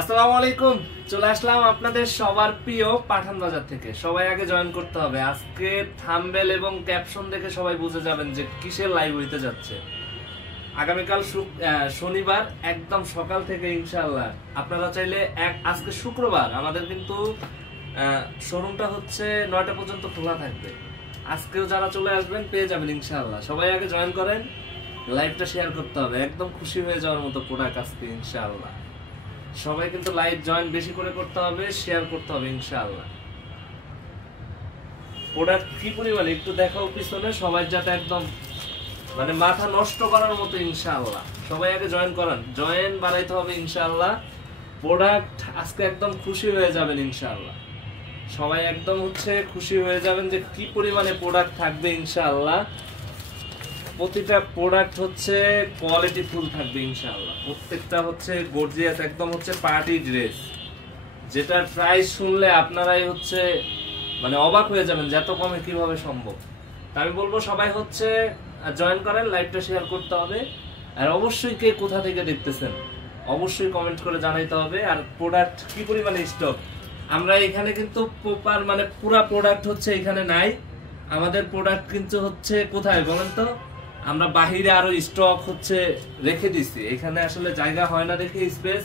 আসসালামু আলাইকুম। চলে আসলাম আপনাদের সবার প্রিয় পাঠান বাজার থেকে। সবাই আগে জয়েন করতে হবে। আজকে থাম্বনেল এবং ক্যাপশন দেখে সবাই বুঝে যাবেন যে কিসের লাইভ হইতে যাচ্ছে। আগামীকাল শনিবার একদম সকাল থেকে ইনশাআল্লাহ আপনারা চাইলে আজকে শুক্রবার আমাদের কিন্তু শোরুমটা হচ্ছে 9টা পর্যন্ত খোলা থাকবে। আজকেও যারা চলে আসবেন পেয়ে যাবেন ইনশাআল্লাহ। সবাই আগে জয়েন করেন, লাইভটা শেয়ার করতে হবে। একদম খুশি হয়ে যাওয়ার মতো প্রোডাক্ট আজকে ইনশাআল্লাহ। সবাই কিন্তু লাইভ জয়েন বেশি করে করতে হবে, শেয়ার করতে হবে ইনশাআল্লাহ। প্রোডাক্ট কি পরিমাণে একটু দেখাও পিছনে, সবাই যাতে একদম মানে মাথা নষ্ট করার মতো ইনশাআল্লাহ। সবাই আগে জয়েন করান, জয়েন বাড়াইতে হবে ইনশাআল্লাহ। প্রোডাক্ট আজকে একদম খুশি হয়ে যাবেন ইনশাআল্লাহ। সবাই একদম খুশি হয়ে যাবেন যে কি পরিমাণে প্রোডাক্ট থাকবে ইনশাআল্লাহ। প্রতিটা প্রোডাক্ট কোয়ালিটি ফুল থাকবে ইনশাআল্লাহ। প্রত্যেকটা গর্জিয়াস একদম পার্টি ড্রেস, যেটার প্রাইস শুনলে আপনারাই মানে অবাক হয়ে যাবেন যে এত কমে কিভাবে সম্ভব। তা আমি বলবো সবাই জয়েন করেন, লাইভটা শেয়ার করতে হবে। আর অবশ্যই কে কোথা থেকে দেখতেছেন অবশ্যই কমেন্ট করে জানাইতে হবে। আর প্রোডাক্ট কি পরিমাণে স্টক, আমরা এখানে কিন্তু প্রপার মানে পুরা প্রোডাক্ট এখানে নাই। আমাদের প্রোডাক্ট কিন্তু কোথায় বলেন তো, আমরা বাহিরে আরো স্টক রেখে দিছি। এখানে আসলে জায়গা হয় না দেখে স্পেস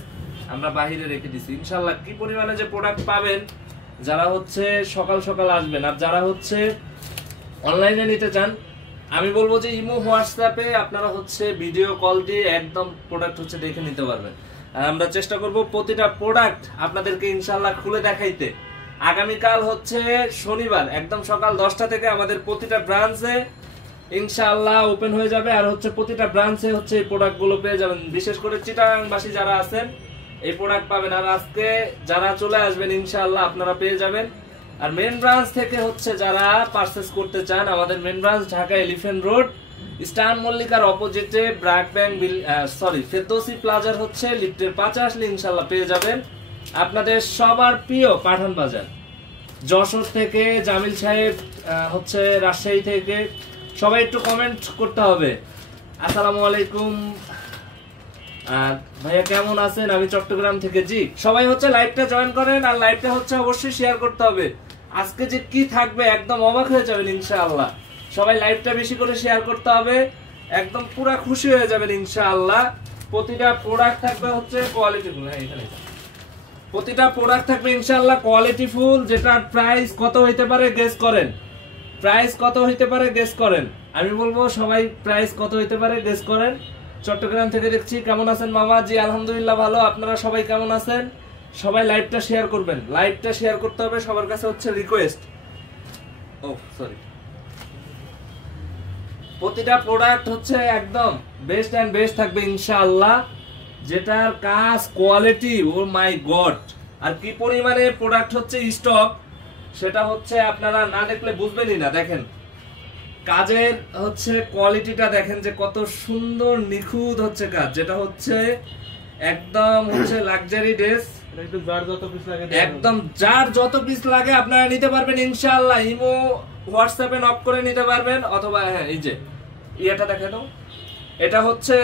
আমরা বাহিরে রেখে দিছি। ইনশাআল্লাহ কি পরিমাণে যে প্রোডাক্ট পাবেন, যারা সকাল সকাল আসবেন আর যারা অনলাইনে নিতে চান, আমি বলবো যে ইমো হোয়াটসঅ্যাপে আপনারা ভিডিও কল দিয়ে একদম প্রোডাক্ট দেখে নিতে পারবেন। আর আমরা চেষ্টা করব প্রতিটা প্রোডাক্ট আপনাদেরকে ইনশাআল্লাহ খুলে দেখাইতে। আগামীকাল শনিবার একদম সকাল 10টা থেকে আমাদের প্রতিটা ব্রাঞ্চে ইনশাআল্লাহ ওপেন হয়ে যাবে। আর প্রতিটা ব্রাঞ্চে এই প্রোডাক্ট গুলো পেয়ে যাবেন। বিশেষ করে চিটাগাংবাসী যারা আছেন এই প্রোডাক্ট পাবেন। আর আজকে যারা চলে আসবেন ইনশাআল্লাহ আপনারা পেয়ে যাবেন। আর মেন ব্রাঞ্চ থেকে যারা পারচেজ করতে চান, আমাদের main branch Dhaka elephant road star মল্লিকার অপোজিটে ব্র্যাক ব্যাংক ফেরদৌসি প্লাজার লিফটের 5 আসলে ইনশাআল্লাহ পেয়ে যাবেন। আপনাদের সবার প্রিয় পাঠান বাজার। যশোর থেকে জামিল সাহেব রাজশাহী থেকে সবাই একটু কমেন্ট করতে হবে। আসসালামু আলাইকুম ভাইয়া, কেমন আছেন? আমি চট্টগ্রাম থেকে। জি, সবাই লাইভটা জয়েন করেন। আর লাইভটা অবশ্যই শেয়ার করতে হবে। আজকে যে কি থাকবে একদম অবাক হয়ে যাবেন ইনশাআল্লাহ। সবাই লাইভটা বেশি করে শেয়ার করতে হবে, একদম পুরা খুশি হয়ে যাবেন ইনশাআল্লাহ। প্রতিটা প্রোডাক্ট থাকবে কোয়ালিটিফুল। হ্যাঁ, এখানে প্রতিটা প্রোডাক্ট থাকবে ইনশাআল্লাহ কোয়ালিটিফুল। যেটার প্রাইস কত হইতে পারে গেস করেন, প্রাইস কত হইতে পারে গেস করেন। আমি বলবো সবাই প্রাইস কত হইতে পারে গেস করেন। চট্টগ্রাম থেকে দেখছি। কেমন আছেন মামা? জি আলহামদুলিল্লাহ ভালো। আপনারা সবাই কেমন আছেন? সবাই লাইভটা শেয়ার করবেন, লাইভটা শেয়ার করতে হবে। সবার কাছে রিকোয়েস্ট। ও সরি, প্রতিটা প্রোডাক্ট একদম বেস্ট এন্ড বেস্ট থাকবে ইনশাআল্লাহ। যেটার কাজ কোয়ালিটি, ও মাই গড। আর কি পরিমাণে প্রোডাক্ট স্টক, সেটা আপনারা না দেখলে বুঝবেনই না। দেখেন কাজের কোয়ালিটিটা দেখেন যে কত সুন্দর নিখুঁত কাজ। যেটা একদম লাক্সারি ড্রেস। একদম যার যত পিস লাগে আপনারা নিতে পারবেন ইনশাআল্লাহ। ইমো হোয়াটসঅ্যাপে নক করে নিতে পারবেন। অথবা হ্যাঁ, এই যে ইয়েটা দেখে দাও। এটা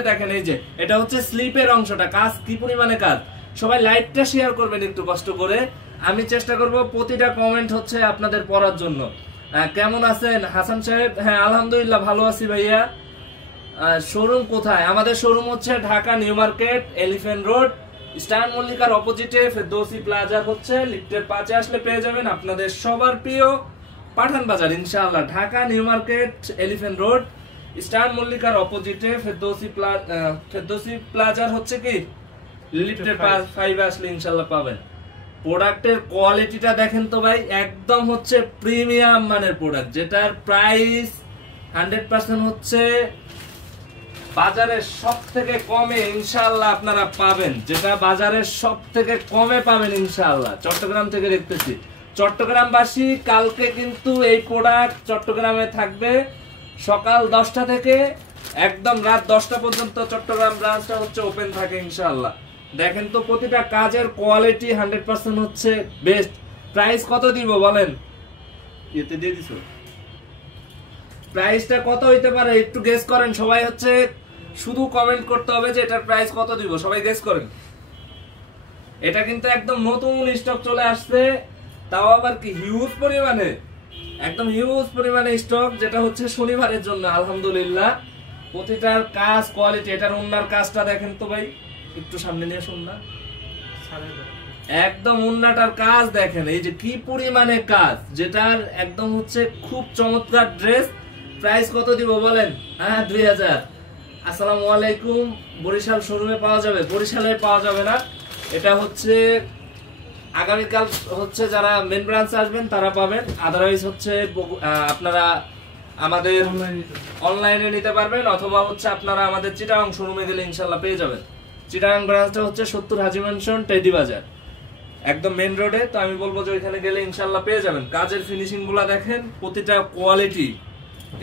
দেখেন, এই যে এটা স্লিপের অংশটা। কাজ কি পরিমাণে কাজ। সবাই লাইভটা শেয়ার করবেন একটু কষ্ট করে। আমি চেষ্টা করব প্রতিটা কমেন্ট আপনাদের পড়ার জন্য। কেমন আছেন হাসান সাহেব? হ্যাঁ আলহামদুলিল্লাহ ভালো আছি ভাইয়া। শোরুম কোথায়? আমাদের showroom Dhaka new market elephant road star মল্লিকার অপোজিটে ফেরদৌসি প্লাজার লিফটের 5 আসলে পেয়ে যাবেন আপনাদের সবার প্রিয় পাঠান বাজার ইনশাআল্লাহ। Dhaka new market elephant road star মল্লিকার অপোজিটে ফেরদৌসি প্লাজার কি লিফটের 5 আসলে ইনশাআল্লাহ পাবেন। প্রোডাক্টের কোয়ালিটিটা দেখেন তো ভাই, একদম প্রিমিয়াম মানের প্রোডাক্ট। যেটার প্রাইস 100% বাজারের সব থেকে কমে ইনশাআল্লাহ আপনারা পাবেন। যেটা বাজারের সব থেকে কমে পাবেন ইনশাআল্লাহ। চট্টগ্রাম থেকে দেখতেছি। চট্টগ্রামবাসী কালকে কিন্তু এই প্রোডাক্ট চট্টগ্রামে থাকবে সকাল 10টা থেকে একদম রাত 10টা পর্যন্ত। চট্টগ্রাম ব্রাঞ্চটা ওপেন থাকে ইনশাআল্লাহ। দেখেন তো প্রতিটা কাজের কোয়ালিটি 100% বেস্ট। প্রাইস কত দিব বলেন? এতে দিয়ে দিছো। প্রাইসটা কত হইতে পারে একটু গেস করেন। সবাই শুধু কমেন্ট করতে হবে যে এটার প্রাইস কত দিব। সবাই গেস করেন। এটা কিন্তু একদম নতুন স্টক চলে আসছে, তাও আবার কি হিউজ পরিমাণে, একদম হিউজ পরিমাণে স্টক, যেটা হচ্ছে শনিবারের জন্য। আলহামদুলিল্লাহ প্রতিটার কাজ কোয়ালিটি। এটার ওন্নার কাজটা দেখেন তো ভাই, একটু সামনে নিয়ে শুন না, একদম ওন্নাটার কাজ দেখেন, এই যে কি পরিমাণে কাজ, যেটার একদম হচ্ছে খুব চমৎকার ড্রেস। প্রাইস কত দিব বলেন? হ্যাঁ 2000। আসসালামু আলাইকুম। বরিশাল শোরুমে পাওয়া যাবে? বরিশালে পাওয়া যাবে না, এটা হচ্ছে আগামীকাল হচ্ছে যারা মেন ব্রাঞ্চে আসবেন তারা পাবেন, আদারওয়াইজ হচ্ছে আপনারা আমাদের অনলাইনে নিতে পারবেন, অথবা হচ্ছে আপনারা আমাদের চিটাগাং শোরুমে গেলে ইনশাআল্লাহ পেয়ে যাবেন। চিটাগাং ব্রাঞ্চটা হচ্ছে 70 হাজী ম্যানশন টেডি বাজার, একদম মেইন রোডে। তো আমি বলবো যে ওইখানে গেলে ইনশাআল্লাহ পেয়ে যাবেন। কাজের ফিনিশিং গুলা দেখেন, প্রতিটা কোয়ালিটি,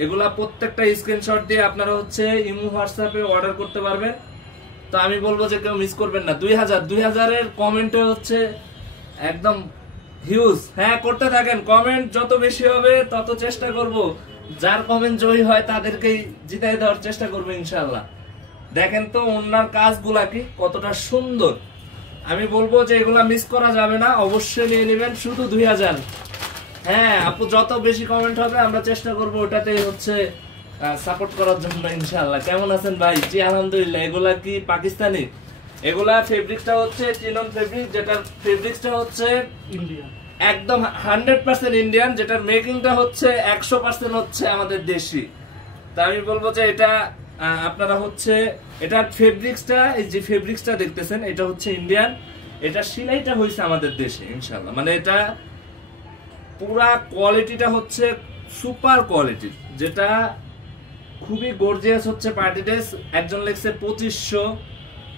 এগুলা প্রত্যেকটা স্ক্রিনশট দিয়ে আপনারা হচ্ছে ইমো হোয়াটসঅ্যাপে অর্ডার করতে পারবেন। তো আমি বলবো যে কেউ মিস করবেন না। 2000 এর কমেন্টে হচ্ছে একদম হিউজ। হ্যাঁ করতে থাকেন, কমেন্ট যত বেশি হবে তত চেষ্টা করব যার কমেন্ট জয়ী হয় তাদেরকেই জিতাই দেওয়ার চেষ্টা করবো ইনশাআল্লাহ। দেখেন তো ওনার কাজগুলা কি কতটা সুন্দর। আমি বলবো যে এগুলা মিস করা যাবে না, অবশ্যই নিয়ে নেবেন। শুধু 2000। হ্যাঁ আপু, যত বেশি কমেন্ট হবে আমরা চেষ্টা করবো ওটাতেই হচ্ছে সাপোর্ট করার জন্য ইনশাআল্লাহ। কেমন আছেন ভাই? জি আলহামদুলিল্লাহ। এগুলা কি পাকিস্তানি? এগুলা ফেব্রিক্সটা হচ্ছে চিনন ফেব্রিক, যেটার ফেব্রিক্সটা হচ্ছে ইন্ডিয়ান, একদম 100% ইন্ডিয়ান, যেটার মেকিংটা হচ্ছে 100% হচ্ছে আমাদের দেশি। তা আমি বলবো যে এটা আপনারা হচ্ছে এটার ফেব্রিক্সটা, এই যে ফেব্রিক্সটা দেখতেছেন এটা হচ্ছে ইন্ডিয়ান, এটা সেলাইটা হয়েছে আমাদের দেশে ইনশাআল্লাহ। মানে এটা পুরা কোয়ালিটিটা হচ্ছে সুপার কোয়ালিটি, যেটা খুবই গর্জিয়াস হচ্ছে পার্টি ড্রেস। একজন লেখছে 2500।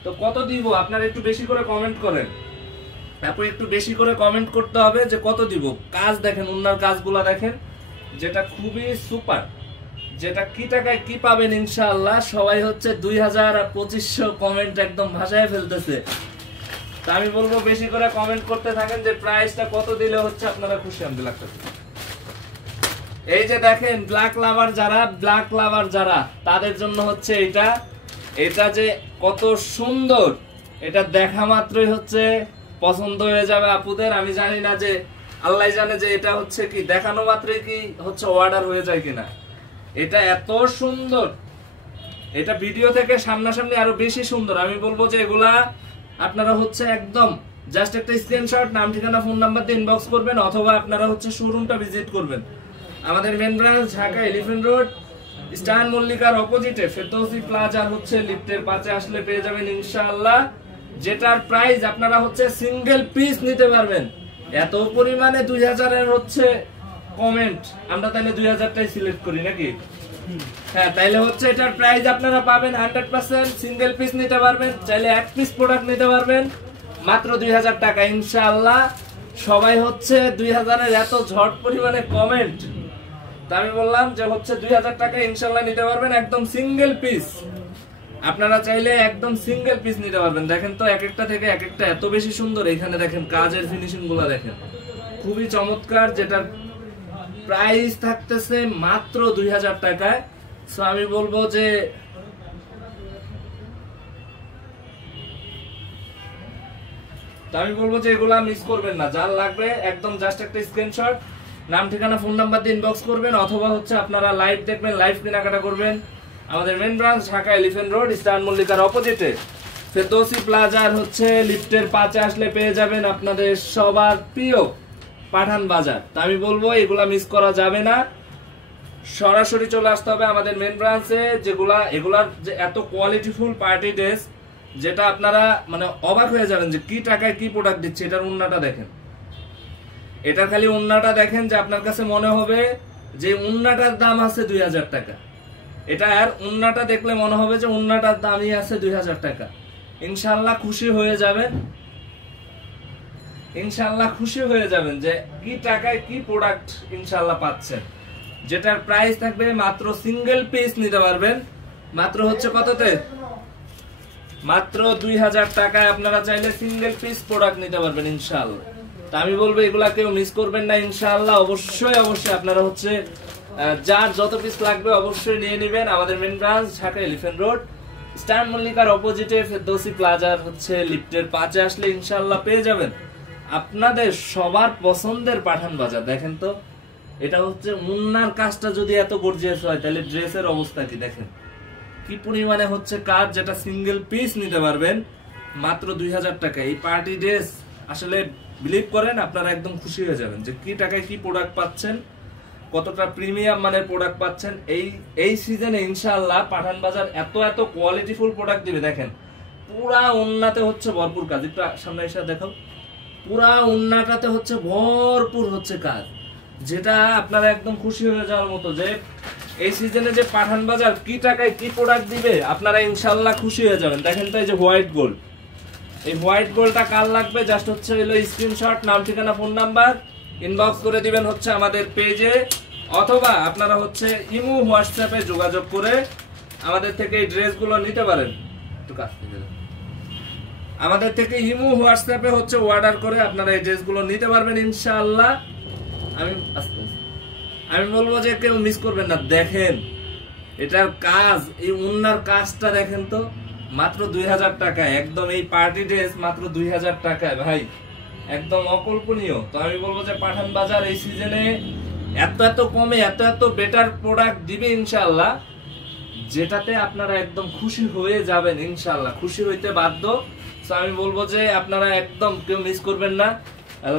তো কত দিব? আপনারা একটু বেশি করে কমেন্ট করেন, তারপর একটু বেশি করে কমেন্ট করতে হবে যে কত দিব। কাজ দেখেন, ওনার কাজগুলা দেখেন, যেটা খুবই সুপার, যেটা কি টাকায় কি পাবেন ইনশাআল্লাহ। সবাই হচ্ছে 2000 আর 2500 কমেন্ট একদম ভাষায় ফেলতেছে। তো আমি বলবো বেশি করে কমেন্ট করতে থাকেন যে প্রাইসটা কত দিলে হচ্ছে আপনারা খুশি হবেন। লাগতেছে এই যে দেখেন, ব্ল্যাক লাভার যারা তাদের জন্য হচ্ছে এটা যে কত সুন্দর, এটা দেখা মাত্রই হচ্ছে পছন্দ হয়ে যাবে আপুদের। আমি জানি না যে আল্লাহ জানে যে এটা হচ্ছে কি দেখানো মাত্রই কি হচ্ছে অর্ডার হয়ে যায় কিনা। এটা এত সুন্দর, এটা ভিডিও থেকে সামনাসামনি আরো বেশি সুন্দর। আমি বলবো যে এগুলা আপনারা হচ্ছে একদম জাস্ট একটা স্ক্রিনশট, নাম ঠিকানা ফোন নাম্বার দিয়ে ইনবক্স করবেন, অথবা আপনারা হচ্ছে শোরুমটা ভিজিট করবেন। আমাদের main branch Dhaka elephant road, star মল্লিকার অপোজিটে ফেরদৌসি প্লাজা হচ্ছে লিফটের পাশে আসলে পেয়ে যাবেন ইনশাআল্লাহ। যেটার প্রাইস আপনারা হচ্ছে সিঙ্গেল পিস নিতে পারবেন। এত পরিমাণে 2000 এর হচ্ছে কমেন্ট, আমরা তাহলে 2000টাই সিলেক্ট করি নাকি? হ্যাঁ, তাইলে হচ্ছে এটার প্রাইস আপনারা পাবেন 100%। সিঙ্গেল পিস নিতে পারবেন, চাইলে এক পিস প্রোডাক্ট নিতে পারবেন মাত্র 2000 টাকা ইনশাআল্লাহ। সবাই হচ্ছে 2000 এর এত ঝড় পরিমাণে কমেন্ট, তা আমি বললাম যে হচ্ছে 2000 টাকা ইনশাআল্লাহ নিতে পারবেন একদম সিঙ্গেল পিস। আপনারা চাইলে একদম সিঙ্গেল পিস নিতে পারবেন। দেখেন তো এক একটা থেকে এক একটা এত বেশি সুন্দর। এখানে দেখেন কাজের ফিনিশিং গুলো দেখেন, খুবই চমৎকার, যেটার প্রাইস থাকতেছে মাত্র 2000 টাকায়। সো আমি বলবো যে এগুলা মিস করবেন না। যার লাগবে একদম জাস্ট একটা স্ক্রিনশট, নাম ঠিকানা ফোন নাম্বার দিয়ে ইনবক্স করবেন, অথবা হচ্ছে আপনারা লাইভ দেখবেন, লাইভ কেনাকাটা করবেন। আমাদের main branch Dhaka elephant road, star মল্লিকার অপোজিটে ফেরদৌসি প্লাজার হচ্ছে লিফটের পাশে আসলে পেয়ে যাবেন আপনাদের সবার প্রিয় পাঠান বাজার। তা আমি বলবো এগুলা মিস করা যাবে না, সরাসরি চলে আসতে হবে আমাদের মেন ব্রাঞ্চে। এগুলার যে এত কোয়ালিটিফুল পার্টি ড্রেস, যেটা আপনারা মানে অবাক হয়ে যাবেন যে কি টাকায় কি প্রোডাক্ট দিচ্ছে। এটার উন্নাটা দেখেন, এটার খালি উন্নাটা দেখেন, যে আপনার কাছে মনে হবে যে উন্নাটার দাম আছে 2000 টাকা। এটা আর উন্নাটা দেখলে মনে হবে যে উন্নাটার দামই আছে 2000 টাকা। ইনশাআল্লাহ খুশি হয়ে যাবেন, ইনশাআল্লাহ খুশি হয়ে যাবেন যে কি টাকায় কি প্রোডাক্ট ইনশাআল্লাহ পাচ্ছেন। যেটার প্রাইস থাকবে মাত্র, সিঙ্গেল পিস নিতে পারবেন মাত্র হচ্ছে কততে? মাত্র 2000 টাকায় আপনারা চাইলে সিঙ্গেল পিস প্রোডাক্ট নিতে পারবেন ইনশাআল্লাহ। তা আমি বলবো এগুলা কেউ মিস করবেন না ইনশাআল্লাহ। অবশ্যই আপনারা হচ্ছে যার যত পিস লাগবে অবশ্যই নিয়ে নেবেন। আমাদের main branch Dhaka elephant road, star মল্লিকার অপোজিটে ফেরদৌসি প্লাজার হচ্ছে লিফটের 5-এ আসলে ইনশাআল্লাহ পেয়ে যাবেন আপনাদের সবার পছন্দের পাঠান বাজার। দেখেন তো এটা হচ্ছে মুন্নার কাজটা যদি এত গর্জিয়াস হয় তাহলে ড্রেসের অবস্থা কি দেখেন কি পরিমাণে হচ্ছে কাজ, যেটা সিঙ্গেল পিস নিতে পারবেন মাত্র 2000 টাকা। এই পার্টি ড্রেস আসলে বিলিভ করেন আপনারা একদম খুশি হয়ে যাবেন যে কি টাকায় কি প্রোডাক্ট পাচ্ছেন, কতটা প্রিমিয়াম মানের প্রোডাক্ট পাচ্ছেন। এই সিজনে ইনশাআল্লাহ পাঠান বাজার এত কোয়ালিটিফুল প্রোডাক্ট দিবে। দেখেন পুরা ওন্নাতে হচ্ছে ভরপুর কাজ, একটু সামনে এসে দেখো, পুরা ওন্নাটাতে হচ্ছে ভরপুর হচ্ছে কাজ, যেটা আপনারা একদম খুশি হয়ে যাওয়ার মতো যে এই সিজনে যে পাঠান বাজার কি টাকায় কি প্রোডাক্ট দিবে আপনারা ইনশাআল্লাহ খুশি হয়ে যাবেন। দেখেন তো এই যে হোয়াইট গোল্ড, এই হোয়াইট গোল্ডটা কার লাগবে জাস্ট হচ্ছে হলো স্ক্রিনশট, নাম ঠিকানা ফোন নাম্বার ইনবক্স করে দিবেন হচ্ছে আমাদের পেজে, অথবা আপনারা হচ্ছে ইমো হোয়াটসঅ্যাপে যোগাযোগ করে আমাদের থেকে এই ড্রেসগুলো নিতে পারেন। একটু কাছ থেকে আমাদের থেকে ইমো হোয়াটসঅ্যাপে হচ্ছে অর্ডার করে আপনারা এই ড্রেসগুলো নিতে পারবেন ইনশাআল্লাহ। আমি বলবো যে কেউ মিস করবেন না। দেখেন এটার কাজ, এই ওন্নার কাজটা দেখেন তো মাত্র 2000 টাকায়, একদম এই পার্টি ড্রেস মাত্র 2000 টাকায় ভাই, একদম অকল্পনীয়। তো আমি বলবো যে পাঠান বাজার এই সিজনে এত কমে এত বেটার প্রোডাক্ট দিবে ইনশাআল্লাহ, যেটাতে আপনারা একদম খুশি হয়ে যাবেন ইনশাআল্লাহ, খুশি হইতে বাধ্য। তো আমি বলবো যে আপনারা একদম কেউ মিস করবেন না,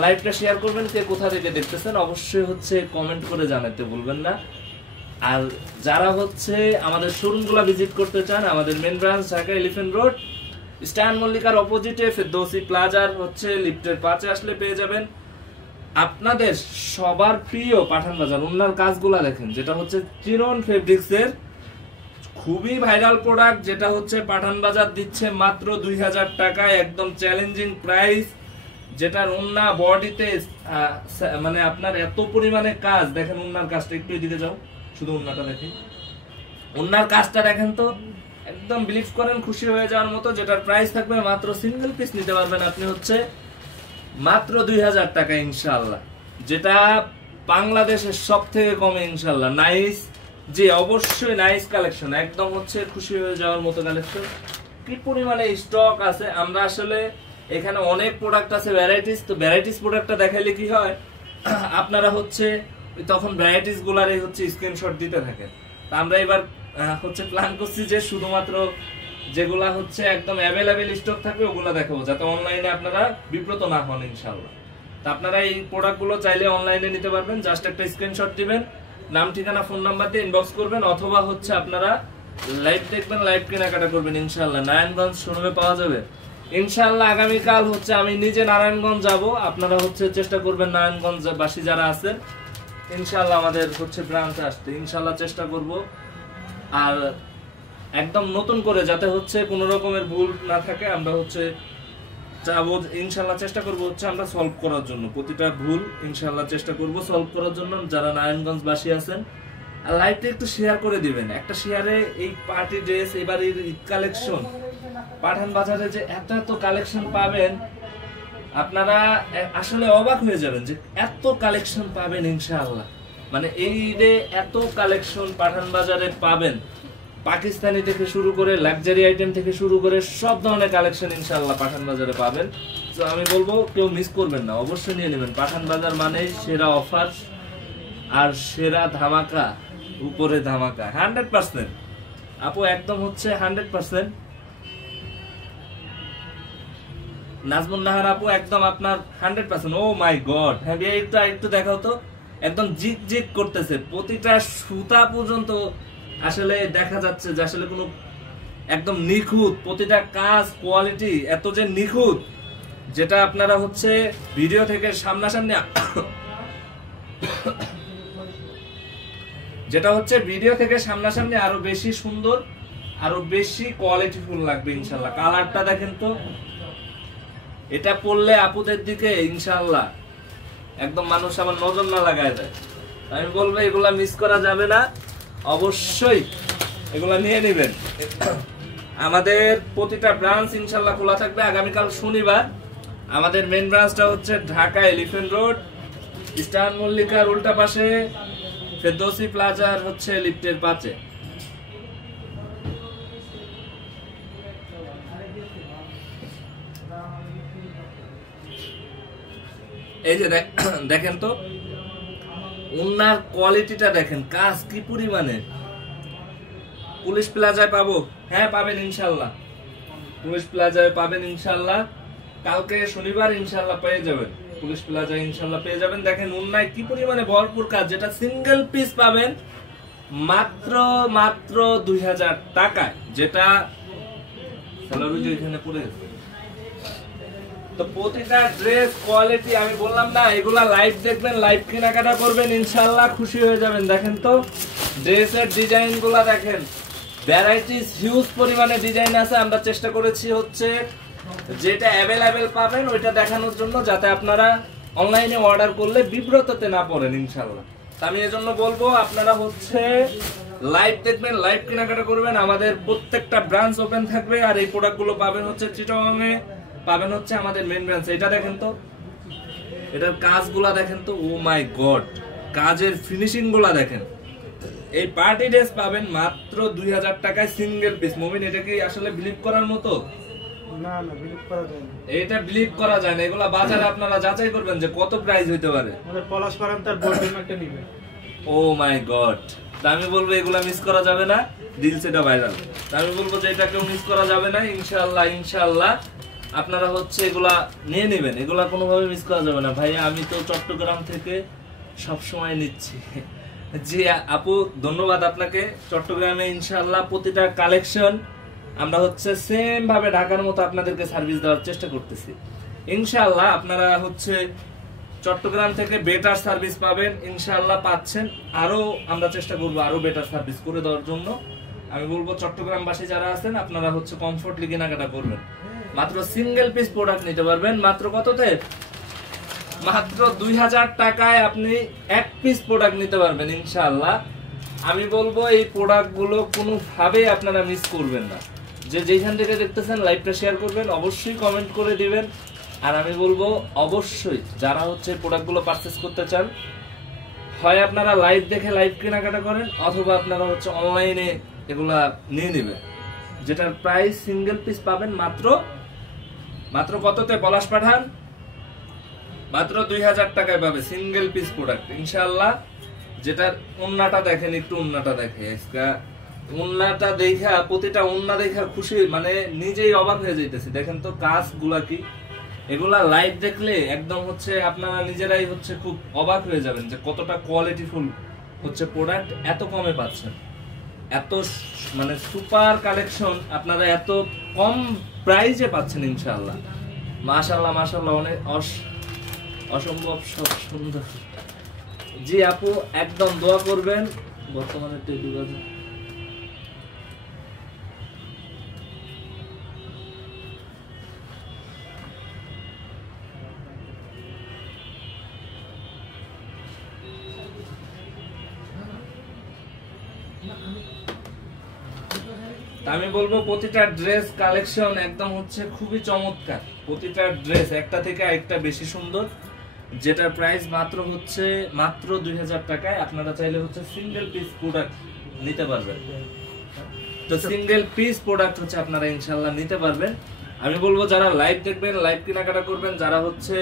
লাইভটা শেয়ার করবেন, কে কোথা থেকে দেখতেছেন অবশ্যই হচ্ছে কমেন্ট করে জানাতে ভুলবেন না। আর যারা হচ্ছে আমাদের শোরুমগুলো ভিজিট করতে চান, আমাদের main branch Dhaka elephant road star মল্লিকার অপোজিটে ফেরদৌসি প্লাজার হচ্ছে লিফটের 5-এ আসলে পেয়ে যাবেন আপনাদের সবার প্রিয় পাঠান বাজার ওন্নার কাজগুলা। দেখেন যেটা হচ্ছে চিরন ফেব্রিক্স এর খুবই ভাইরাল প্রোডাক্ট, যেটা হচ্ছে পাঠান বাজার দিচ্ছে মাত্র 2000 টাকায়, একদম চ্যালেঞ্জিং প্রাইস, যেটার ওন্না বডিতে মানে আপনার এত পরিমাণে কাজ। দেখেন ওন্নার কাজটা, একটু এদিকে যাও, শুধু ওন্নাটা দেখেন, ওন্নার কাজটা দেখেন তো একদম বিলিভ করেন খুশি হয়ে যাওয়ার মতো, যেটার প্রাইস থাকবে মাত্র সিঙ্গেল পিস নিতে পারবেন আপনি হচ্ছে মাত্র 2000 টাকা ইনশাআল্লাহ, যেটা বাংলাদেশের সব থেকে কমে ইনশাআল্লাহ। নাইস, জি অবশ্যই নাইস কালেকশন, একদম হচ্ছে খুশি হয়ে যাওয়ার মতো কালেকশন। কি পরিমাণে স্টক আছে, আমরা আসলে এখানে অনেক প্রোডাক্ট আছে ভ্যারাইটিস, তো ভ্যারাইটিস প্রোডাক্টটা দেখাইলে কি হয় আপনারা হচ্ছে তখন ভ্যারাইটিস গুলারই হচ্ছে স্ক্রিনশট দিতে থাকেন। তো আমরা এবার হচ্ছে প্ল্যান করছি যে শুধুমাত্র যেগুলা হচ্ছে একদম অ্যাভেলেবেল স্টক থাকবে ওগুলা দেখাবো, যাতে অনলাইনে আপনারা বিব্রত না হন ইনশাআল্লাহ। তো আপনারা এই প্রোডাক্টগুলো চাইলে অনলাইনে নিতে পারবেন, জাস্ট একটা স্ক্রিনশট দিবেন, নাম ঠিকানা ফোন নাম্বার দিয়ে ইনবক্স করবেন, অথবা হচ্ছে আপনারা লাইভ দেখবেন, লাইভ কেনাকাটা করবেন ইনশাআল্লাহ। নারায়ণগঞ্জ শোরুমে পাওয়া যাবে ইনশাআল্লাহ। আগামীকাল হচ্ছে আমি নিজে নারায়ণগঞ্জ যাব, আপনারা হচ্ছে চেষ্টা করবেন নারায়ণগঞ্জ বাসী যারা আছেন ইনশাআল্লাহ আমাদের হচ্ছে ব্রাঞ্চে আসতে ইনশাআল্লাহ চেষ্টা করব। আর একদম নতুন করে যাতে হচ্ছে কোনো রকমের ভুল না থাকে, আমরা হচ্ছে যাবো ইনশাআল্লাহ, চেষ্টা করব হচ্ছে আমরা সলভ করার জন্য, প্রতিটা ভুল ইনশাআল্লাহ চেষ্টা করব সলভ করার জন্য। যারা নারায়ণগঞ্জ বাসী আছেন আর লাইভটা একটু শেয়ার করে দিবেন, একটা শেয়ারে এই পার্টি ড্রেস এবারের ঈদ কালেকশন পাঠান বাজারে যে এত কালেকশন পাবেন আপনারা আসলে অবাক হয়ে যাবেন যে এত কালেকশন পাবেন ইনশাআল্লাহ। মানে এই ঈদে এত কালেকশন পাঠান বাজারে পাবেন, পাকিস্তানি থেকে শুরু করে লাক্সারি আইটেম থেকে শুরু করে সব ধরনের কালেকশন ইনশাআল্লাহ পাঠান বাজারে পাবেন। তো আমি বলবো কেউ মিস করবেন না, অবশ্যই নিয়ে নেবেন। পাঠান বাজার মানে সেরা অফার আর সেরা ধামাকা, উপরে ধামাকা 100% আপু, একদম হচ্ছে 100%। নাজমুন নাহার আপু একদম আপনার 100%। ও মাই গড, হ্যাঁ একটু দেখাও তো, একদম জিক জিক করতেছে, প্রতিটা সুতা পর্যন্ত আসলে দেখা যাচ্ছে যে আসলে কোনো একদম নিখুঁত, প্রতিটা কাজ কোয়ালিটি এত যে নিখুঁত, যেটা আপনারা হচ্ছে ভিডিও থেকে সামনাসামনি যেটা হচ্ছে ভিডিও থেকে সামনাসামনি আরো বেশি সুন্দর, আরো বেশি কোয়ালিটিফুল লাগবে ইনশাআল্লাহ। কালারটা দেখেন তো, এটা পরলে আপুদের দিকে ইনশাআল্লাহ একদম মানুষ আমার নজর না লাগায় দেয়। আমি বলবো এগুলা মিস করা যাবে না, অবশ্যই এগুলা নিয়ে নেবেন। আমাদের প্রতিটা ব্রাঞ্চ ইনশাআল্লাহ খোলা থাকবে। আগামীকাল শনিবার আমাদের মেন ব্রাঞ্চটা হচ্ছে ঢাকা এলিফ্যান্ট রোড স্টার মল্লিকার উল্টা পাশে ফেরদৌসি প্লাজার হচ্ছে লিফটের 5-এ। এই যে দেখেন তো ওনার কোয়ালিটিটা দেখেন, কাজ কি পরিমাণে। পুলিশ প্লাজায় পাবো, হ্যাঁ পাবেন ইনশাল্লাহ, পুলিশ প্লাজায় পাবেন ইনশাল্লাহ, কালকে শনিবার ইনশাল্লাহ পেয়ে যাবেন, পুলিশ প্লাজায় ইনশাল্লাহ পেয়ে যাবেন। দেখেন ওনায় কি পরিমাণে ভরপুর কাজ, যেটা সিঙ্গেল পিস পাবেন মাত্র 2000 টাকায়, যেটা এখানে পড়ে গেছে। তো প্রতিটা ড্রেস কোয়ালিটি আমি বললাম না, এগুলা লাইভ দেখবেন, লাইভ কেনাকাটা করবেন, ইনশাআল্লাহ খুশি হয়ে যাবেন। দেখেন তো ড্রেসের ডিজাইন গুলা দেখেন, ভ্যারাইটিস হিউজ পরিমাণে ডিজাইন আছে। আমরা চেষ্টা করেছি হচ্ছে যেটা অ্যাভেলেবেল পাবেন ওইটা দেখানোর জন্য, যাতে আপনারা অনলাইনে অর্ডার করলে বিব্রততে না পড়েন ইনশাআল্লাহ। আমি এজন্য বলবো আপনারা হচ্ছে লাইভ দেখবেন, লাইভ কেনাকাটা করবেন। আমাদের প্রত্যেকটা ব্রাঞ্চ ওপেন থাকবে, আর এই প্রোডাক্টগুলো পাবেন হচ্ছে চিটাগাংয়ে, পাবেন হচ্ছে আমাদের মেইন ব্রাঞ্চ। এটা দেখেন তো, এটার কাজগুলা দেখেন তো, ও মাই গড, কাজের ফিনিশিং গুলা দেখেন। এই পার্টি ড্রেস পাবেন মাত্র 2000 টাকায় সিঙ্গেল পিস। মুমিন, এটা কি আসলে বিলিভ করার মতো? না না, বিলিভ করা যায় না, এটা বিলিভ করা যায় না। এগুলা বাজারে আপনারা যাচাই করবেন যে কত প্রাইস হইতে পারে। আমাদের পলাশ পারান তার বোর্ড একটা নিবে। ও মাই গড, আমি বলবো এগুলা মিস করা যাবে না, রিলস এটা ভাইরাল। আমি বলবো যে এটা কেউ মিস করা যাবে না ইনশাআল্লাহ। ইনশাআল্লাহ আপনারা হচ্ছে এগুলা নিয়ে নেবেন, এগুলা কোনোভাবে মিস করা যাবে না। ভাই আমি তো চট্টগ্রাম থেকে সব সময় নিচ্ছি। জি আপু, ধন্যবাদ আপনাকে। চট্টগ্রামে ইনশাআল্লাহ প্রতিটা কালেকশন আমরা হচ্ছে সেম ভাবে ঢাকার মতো আপনাদেরকে সার্ভিস দেওয়ার চেষ্টা করতেছি ইনশাআল্লাহ। আপনারা হচ্ছে চট্টগ্রাম থেকে বেটার সার্ভিস পাবেন ইনশাআল্লাহ, পাচ্ছেন। আরো আমরা চেষ্টা করবো আরো বেটার সার্ভিস করে দেওয়ার জন্য। আমি বলবো চট্টগ্রামবাসী যারা আছেন আপনারা হচ্ছে কমফোর্টলি কেনাকাটা করবেন। মাত্র সিঙ্গেল পিস প্রোডাক্ট নিতে পারবেন মাত্র কততে? মাত্র 2000 টাকায় আপনি এক পিস প্রোডাক্ট নিতে পারবেন ইনশাআল্লাহ। আমি বলবো এই প্রোডাক্ট গুলো কোনোভাবেই আপনারা মিস করবেন না। যে যেখান থেকে দেখতেছেন লাইভটা শেয়ার করবেন, অবশ্যই কমেন্ট করে দিবেন। আর আমি বলবো অবশ্যই যারা হচ্ছে প্রোডাক্টগুলো পারচেজ করতে চান, হয় আপনারা লাইভ দেখে লাইভ কেনাকাটা করেন, অথবা আপনারা হচ্ছে অনলাইনে এগুলা নিয়ে নেবেন, যেটার প্রাইস সিঙ্গেল পিস পাবেন মাত্র কততে? পলাশ পাঠান, মাত্র 2000 টাকায় পাবে সিঙ্গেল পিস প্রোডাক্ট ইনশাআল্লাহ। যেটার ওন্নাটা দেখেন, একটু ওন্নাটা দেখে, ওন্নাটা দেখা, প্রতিটা ওন্না দেখা খুশি, মানে নিজেই অবাক হয়ে যাইতেছি। দেখেন তো কাজগুলা কি, এগুলা লাইভ দেখলে একদম হচ্ছে আপনারা নিজেরাই হচ্ছে খুব অবাক হয়ে যাবেন যে কতটা কোয়ালিটিফুল হচ্ছে প্রোডাক্ট, এত কমে পাচ্ছেন, এত মানে সুপার কালেকশন আপনারা এত কম প্রাইসে পাচ্ছেন ইনশাআল্লাহ। মাশাআল্লাহ মাশাআল্লাহ, অনেক অসম্ভব সব সুন্দর। জি আপু, একদম দোয়া করবেন। বর্তমানে টেলিবাজার আমি বলবো প্রতিটা ড্রেস কালেকশন একদম হচ্ছে খুবই চমৎকার। প্রতিটা ড্রেস একটা থেকে আরেকটা বেশি সুন্দর, যেটার প্রাইস মাত্র 2000 টাকায়। আপনারা চাইলে হচ্ছে সিঙ্গেল পিস প্রোডাক্ট নিতে পারবেন। তো সিঙ্গেল পিস প্রোডাক্ট হচ্ছে আপনারা ইনশাআল্লাহ নিতে পারবেন। আমি বলবো যারা লাইভ দেখবেন, লাইভ কেনাকাটা করবেন, যারা হচ্ছে